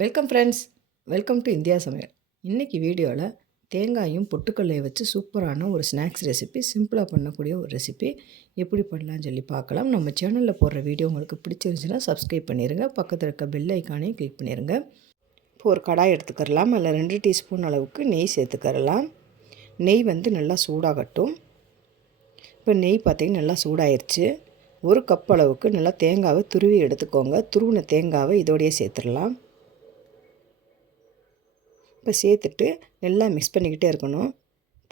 Welcome friends welcome to India சமையல் இன்றைக்கி வீடியோவில் தேங்காயும் பொட்டுக்கல்லையை வச்சு சூப்பரான ஒரு ஸ்நாக்ஸ் ரெசிபி சிம்பிளாக பண்ணக்கூடிய ஒரு ரெசிபி எப்படி பண்ணலாம்னு சொல்லி பார்க்கலாம். நம்ம சேனலில் போடுற வீடியோ உங்களுக்கு பிடிச்சிருந்துச்சுன்னா சப்ஸ்கிரைப் பண்ணிடுங்க பக்கத்தில் இருக்க பெல் ஐக்கானையும் கிளிக் பண்ணிடுங்க இப்போ ஒரு கடாய் எடுத்துக்கிறலாம். அதில் ரெண்டு டீஸ்பூன் அளவுக்கு நெய் சேர்த்துக்கிறலாம். நெய் வந்து நல்லா சூடாகட்டும். இப்போ நெய் பார்த்திங்கன்னா நல்லா சூடாயிருச்சு. ஒரு கப் அளவுக்கு நல்லா தேங்காவை துருவி எடுத்துக்கோங்க. துருவின தேங்காவை இதோடையே சேர்த்துடலாம். இப்போ சேர்த்துட்டு நல்லா மிக்ஸ் பண்ணிக்கிட்டே இருக்கணும்.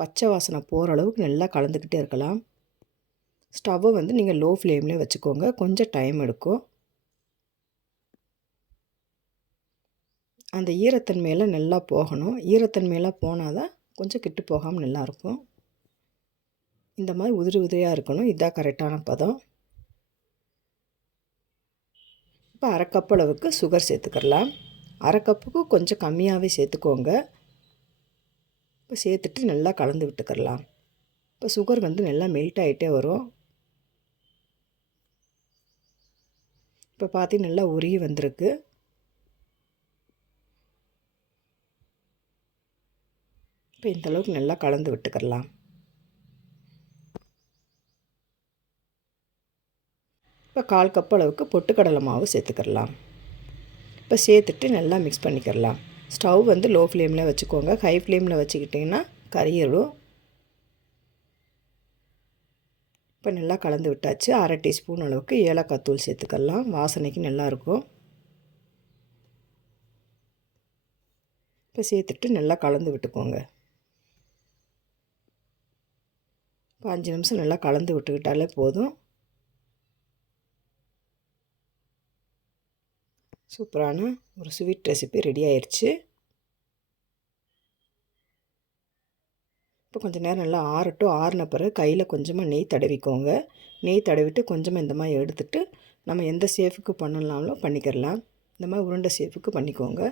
பச்சை வாசனை போகிற அளவுக்கு நல்லா கலந்துக்கிட்டே இருக்கலாம். ஸ்டவ்வை வந்து நீங்கள் லோ ஃப்ளேம்லேயே வச்சுக்கோங்க. கொஞ்சம் டைம் எடுக்கும். அந்த ஈரத்தன்மையெல்லாம் நல்லா போகணும். ஈரத்தன்மையெல்லாம் போனால் தான் கொஞ்சம் கிட்டு போகாமல் நல்லாயிருக்கும் இந்த மாதிரி உதிரி உதிரியாக இருக்கணும். இதுதான் கரெக்டான பதம். இப்போ அரை கப் அளவுக்கு சுகர் சேர்த்துக்கலாம். அரை கப்புக்கு கொஞ்சம் கம்மியாகவே சேர்த்துக்கோங்க. இப்போ சேர்த்துட்டு நல்லா கலந்து விட்டுக்கிறலாம். இப்போ சுகர் வந்து நல்லா மெல்ட் ஆகிட்டே வரும். இப்போ பார்த்தீங்கன்னா நல்லா உருகி வந்திருக்கு. இப்போ இந்தளவுக்கு நல்லா கலந்து விட்டுக்கிறலாம். இப்போ கால் கப் அளவுக்கு பொட்டுக்கடலை மாவு சேர்த்துக்கிறலாம். இப்போ சேர்த்துட்டு நல்லா மிக்ஸ் பண்ணிக்கிறலாம். ஸ்டவ் வந்து லோ ஃப்ளேமில் வச்சுக்கோங்க ஹை ஃப்ளேமில் வச்சுக்கிட்டிங்கன்னா கறியிடும் இப்போ நல்லா கலந்து விட்டாச்சு. அரை டீஸ்பூன் அளவுக்கு ஏலக்காய் தூள் சேர்த்துக்கலாம். வாசனைக்கு நல்லாயிருக்கும் இப்போ சேர்த்துட்டு நல்லா கலந்து விட்டுக்கோங்க. இப்போ அஞ்சு நிமிஷம் நல்லா கலந்து விட்டுக்கிட்டாலே போதும். சூப்பரான ஒரு ஸ்வீட் ரெசிபி ரெடி ஆயிடுச்சு இப்போ கொஞ்சம் நேரம் நல்லா ஆறட்டும். ஆறின பிறகு கையில் கொஞ்சமாக நெய் தடவிக்கோங்க. நெய் தடவிட்டு கொஞ்சமாக இந்த மாதிரி எடுத்துட்டு நம்ம எந்த சேஃபுக்கு பண்ணலாம்லும் பண்ணிக்கிறலாம் இந்த மாதிரி உருண்டை சேஃபுக்கு பண்ணிக்கோங்க.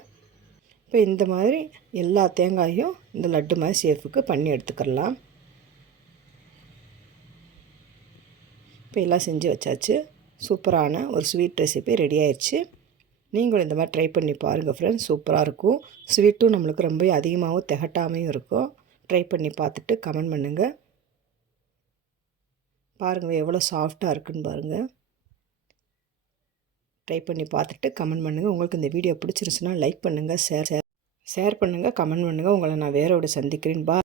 இப்போ இந்த மாதிரி எல்லா தேங்காயும் இந்த லட்டு மாதிரி சேஃபுக்கு பண்ணி எடுத்துக்கிறலாம் இப்போ எல்லாம் செஞ்சு வச்சாச்சு. சூப்பரான ஒரு ஸ்வீட் ரெசிபி ரெடி ஆயிடுச்சு நீங்களும் இந்த மாதிரி ட்ரை பண்ணி பாருங்கள் ஃப்ரெண்ட்ஸ் சூப்பராக இருக்கும். ஸ்வீட்டும் நம்மளுக்கு ரொம்ப அதிகமாகவும் திகட்டாமையும் இருக்கும். ட்ரை பண்ணி பார்த்துட்டு கமெண்ட் பண்ணுங்கள் பாருங்கள் எவ்வளோ சாஃப்டாக இருக்குன்னு பாருங்கள் ட்ரை பண்ணி பார்த்துட்டு கமெண்ட் பண்ணுங்கள் உங்களுக்கு இந்த வீடியோ பிடிச்சிருச்சுன்னா லைக் பண்ணுங்கள் ஷேர் ஷேர் ஷேர் பண்ணுங்கள் கமெண்ட் பண்ணுங்கள் உங்களை நான் வேறோட சந்திக்கிறேன். பா